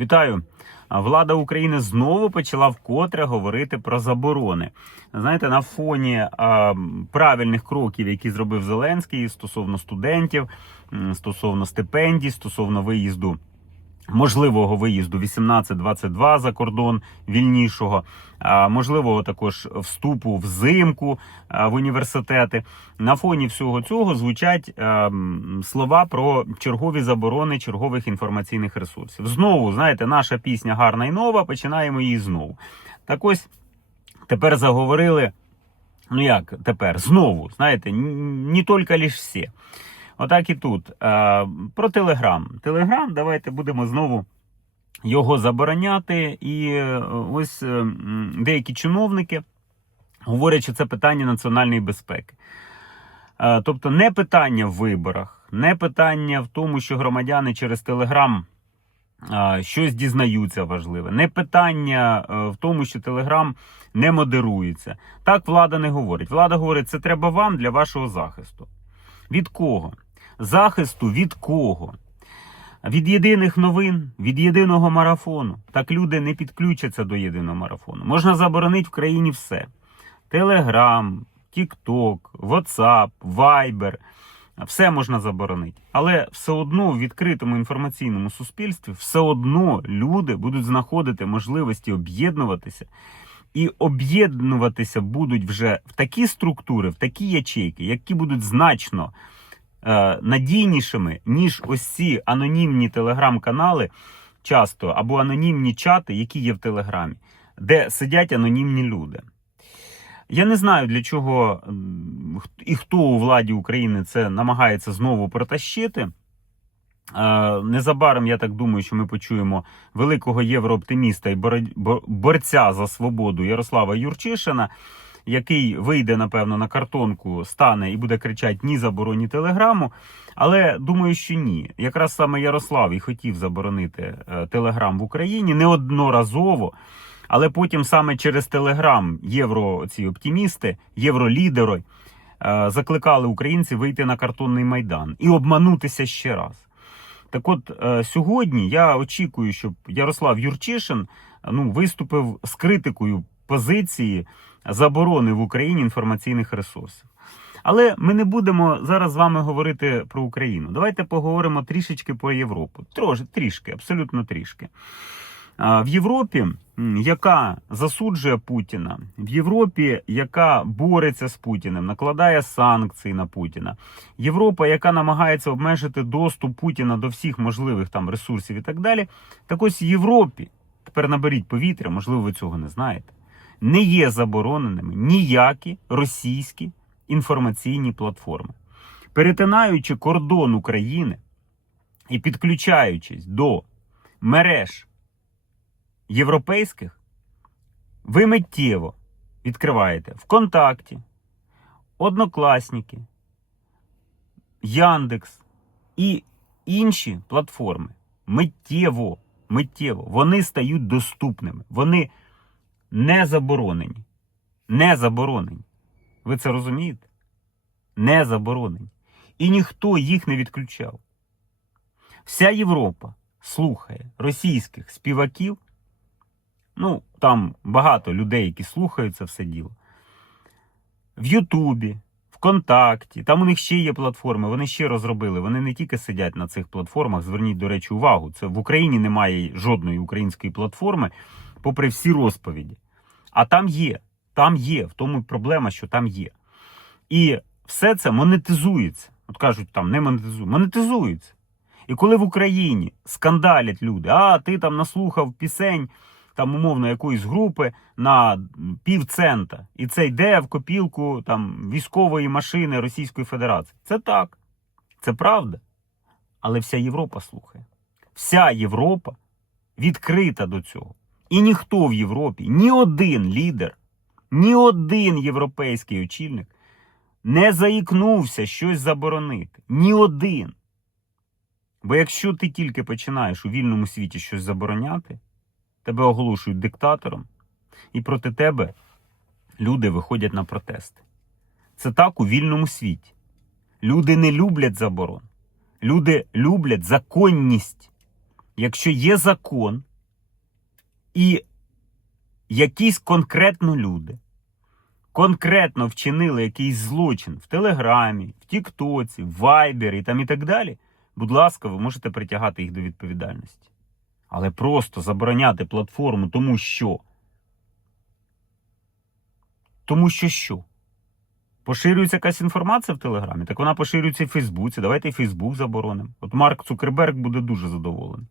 Вітаю! Влада України знову почала вкотре говорити про заборони. Знаєте, на фоні а, правильних кроків, які зробив Зеленський стосовно студентів, стосовно стипендій, стосовно виїзду. Можливого виїзду 18-22 за кордон вільнішого, можливого також вступу взимку в університети. На фоні всього цього звучать слова про чергові заборони чергових інформаційних ресурсів. Знову, знаєте, наша пісня гарна і нова. Починаємо її знову. Так ось тепер заговорили. Ну як тепер? Знову, знаєте, не тільки лише всі. Отак і тут. Е, Про Телеграм. Телеграм, давайте будемо знову його забороняти. І е, ось е, деякі чиновники говорять, що це питання національної безпеки. Тобто не питання в виборах, не питання в тому, що громадяни через Телеграм щось дізнаються важливе, не питання в тому, що Телеграм не модерується. Так влада не говорить. Влада говорить, це треба вам для вашого захисту. Від кого? Захисту від кого? Від єдиних новин, від єдиного марафону. Так люди не підключаться до єдиного марафону. Можна заборонити в країні все: Телеграм, Тікток, Ватсап, Вайбер. Все можна заборонити. Але все одно в відкритому інформаційному суспільстві все одно люди будуть знаходити можливості об'єднуватися. І об'єднуватися будуть вже в такі структури, в такі ячейки, які будуть значно надійнішими, ніж ось ці анонімні телеграм-канали, часто або анонімні чати, які є в Телеграмі, де сидять анонімні люди. Я не знаю, для чого і хто у владі України це намагається знову протащити. Е, Незабаром, я так думаю, що ми почуємо великого єврооптиміста і борця за свободу Ярослава Юрчишина, який вийде, напевно, на картонку, стане і буде кричати ні забороні телеграму. Але думаю, що ні. Якраз саме Ярослав і хотів заборонити е, телеграм в Україні неодноразово. Але потім саме через Телеграм євро ці оптимісти, євролідери е, закликали українців вийти на картонний майдан і обманутися ще раз. Так от е, сьогодні я очікую, щоб Ярослав Юрчишин ну, виступив з критикою позиції заборони в Україні інформаційних ресурсів. Але ми не будемо зараз з вами говорити про Україну. Давайте поговоримо трішечки про Європу. Трошки, трішки, абсолютно трішки. В Європі, яка засуджує Путіна, в Європі, яка бореться з Путіним, накладає санкції на Путіна, Європа, яка намагається обмежити доступ Путіна до всіх можливих там ресурсів і так далі. Так ось Європі, тепер наберіть повітря, можливо, ви цього не знаєте, не є забороненими ніякі російські інформаційні платформи. Перетинаючи кордон України і підключаючись до мереж європейських, ви миттєво відкриваєте ВКонтакті, Однокласники, Яндекс і інші платформи. Миттєво, миттєво, вони стають доступними. Вони не заборонені. Не заборонені. Ви це розумієте? Не заборонені. І ніхто їх не відключав. Вся Європа слухає російських співаків. Ну, там багато людей, які слухають це все діло. В Ютубі, ВКонтакті, там у них ще є платформи, вони ще розробили. Вони не тільки сидять на цих платформах. Зверніть, до речі, увагу. Це в Україні немає жодної української платформи, попри всі розповіді. А там є. Там є. В тому проблема, що там є. І все це монетизується. От кажуть, там не монетизується. Монетизується. І коли в Україні скандалять люди, а ти там наслухав пісень там умовно якоїсь групи на півцента, і це йде в копілку там військової машини Російської Федерації. Це так, це правда. Але вся Європа слухає. Вся Європа відкрита до цього. І ніхто в Європі, ні один лідер, ні один європейський очільник не заікнувся щось заборонити. Ні один. Бо якщо ти тільки починаєш у вільному світі щось забороняти, тебе оголошують диктатором, і проти тебе люди виходять на протести. Це так у вільному світі. Люди не люблять заборон. Люди люблять законність. Якщо є закон, І якісь конкретно люди конкретно вчинили якийсь злочин в Телеграмі, в Тіктоці, в Вайбері там і так далі, будь ласка, ви можете притягати їх до відповідальності. Але просто забороняти платформу, тому що. Тому що що? Поширюється якась інформація в Телеграмі, так вона поширюється і в Фейсбуці. Давайте і Фейсбук заборонимо. От Марк Цукерберг буде дуже задоволений.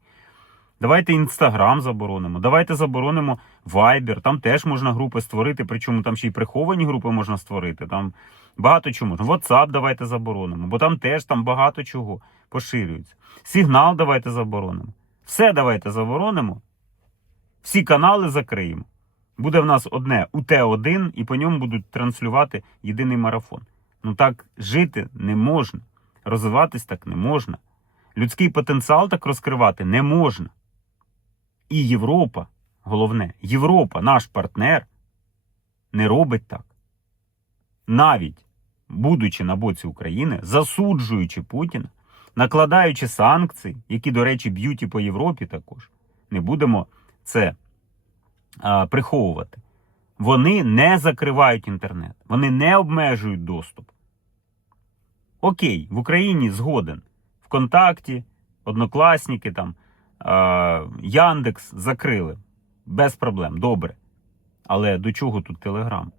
Давайте Інстаграм заборонимо, давайте заборонимо Viber, там теж можна групи створити, причому там ще й приховані групи можна створити. Там багато чого можна. WhatsApp давайте заборонимо, бо там теж там багато чого поширюється. Сигнал давайте заборонимо. Все давайте заборонимо. Всі канали закриємо. Буде в нас одне УТ-1, і по ньому будуть транслювати єдиний марафон. Ну так жити не можна. Розвиватись так не можна. Людський потенціал так розкривати не можна. І Європа, головне, Європа, наш партнер, не робить так. Навіть будучи на боці України, засуджуючи Путіна, накладаючи санкції, які, до речі, б'ють і по Європі також, не будемо це а, приховувати. Вони не закривають інтернет, вони не обмежують доступ. Окей, в Україні згоден. ВКонтакті, Однокласники, там, Яндекс закрили. Без проблем, добре. Але до чого тут Телеграм?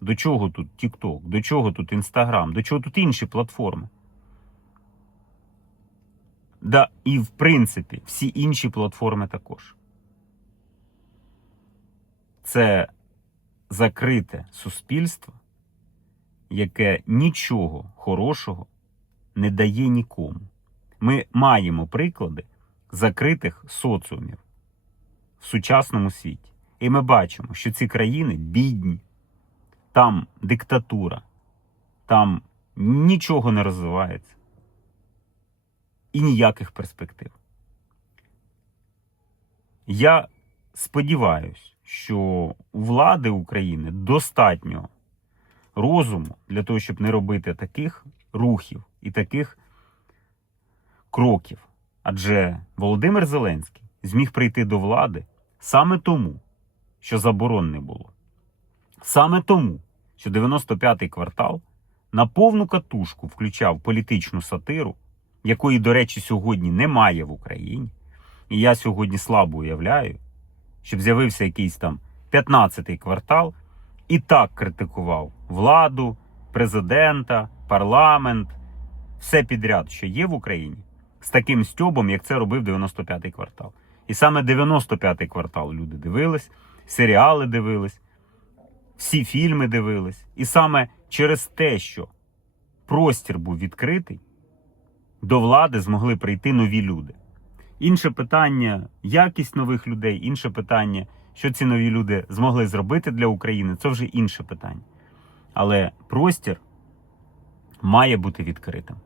До чого тут Тікток? До чого тут Інстаграм? До чого тут інші платформи? Да, і в принципі, всі інші платформи також. Це закрите суспільство, яке нічого хорошого не дає нікому. Ми маємо приклади закритих соціумів в сучасному світі. І ми бачимо, що ці країни бідні, там диктатура, там нічого не розвивається і ніяких перспектив. Я сподіваюся, що у влади України достатньо розуму для того, щоб не робити таких рухів і таких кроків. Адже Володимир Зеленський зміг прийти до влади саме тому, що заборон не було. Саме тому, що 95-й квартал на повну катушку включав політичну сатиру, якої, до речі, сьогодні немає в Україні. І я сьогодні слабо уявляю, щоб з'явився якийсь там 15-й квартал і так критикував владу, президента, парламент, все підряд, що є в Україні, з таким стьобом, як це робив 95-й квартал. І саме 95-й квартал люди дивились, серіали дивились, всі фільми дивились. І саме через те, що простір був відкритий, до влади змогли прийти нові люди. Інше питання якість нових людей, інше питання, що ці нові люди змогли зробити для України, це вже інше питання. Але простір має бути відкритим.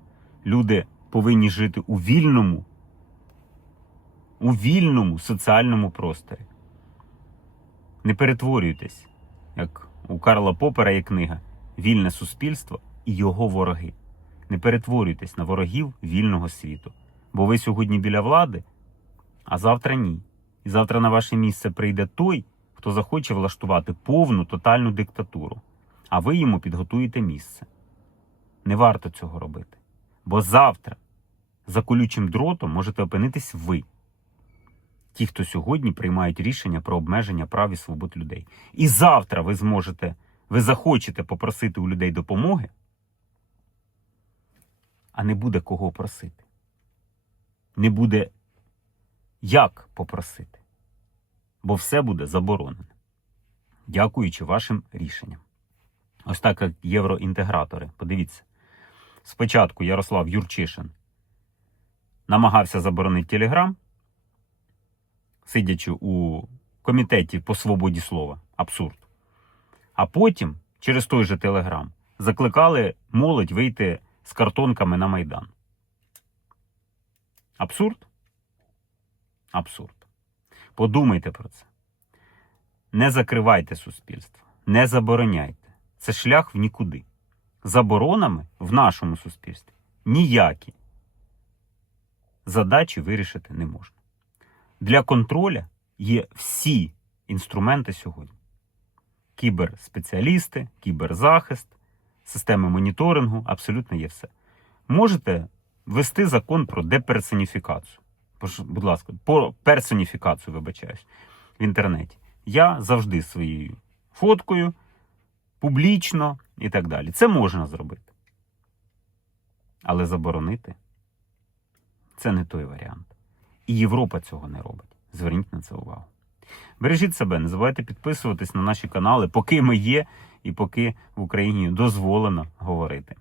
Люди повинні жити у вільному, у вільному соціальному просторі. Не перетворюйтесь, як у Карла Попера є книга Вільне суспільство і його вороги. Не перетворюйтесь на ворогів вільного світу. Бо ви сьогодні біля влади, а завтра ні. І завтра на ваше місце прийде той, хто захоче влаштувати повну тотальну диктатуру, а ви йому підготуєте місце. Не варто цього робити. Бо завтра за колючим дротом можете опинитись ви, ті, хто сьогодні приймають рішення про обмеження прав і свобод людей. І завтра ви зможете, ви захочете попросити у людей допомоги, а не буде кого просити. Не буде як попросити. Бо все буде заборонено. Дякуючи вашим рішенням. Ось так як євроінтегратори. Подивіться. Спочатку Ярослав Юрчишин намагався заборонити Телеграм, сидячи у комітеті по свободі слова. Абсурд. А потім, через той же Телеграм, закликали молодь вийти з картонками на Майдан. Абсурд? Абсурд. Подумайте про це. Не закривайте суспільство, не забороняйте. Це шлях в нікуди. Заборонами в нашому суспільстві ніякі задачі вирішити не можна. Для контроля є всі інструменти сьогодні: кіберспеціалісти, кіберзахист, системи моніторингу, абсолютно є все. Можете ввести закон про деперсоніфікацію. Будь ласка, про персоніфікацію, вибачаюсь, в інтернеті. Я завжди своєю фоткою, публічно і так далі. Це можна зробити. Але заборонити це не той варіант. І Європа цього не робить. Зверніть на це увагу. Бережіть себе, не забувайте підписуватись на наші канали, поки ми є і поки в Україні дозволено говорити.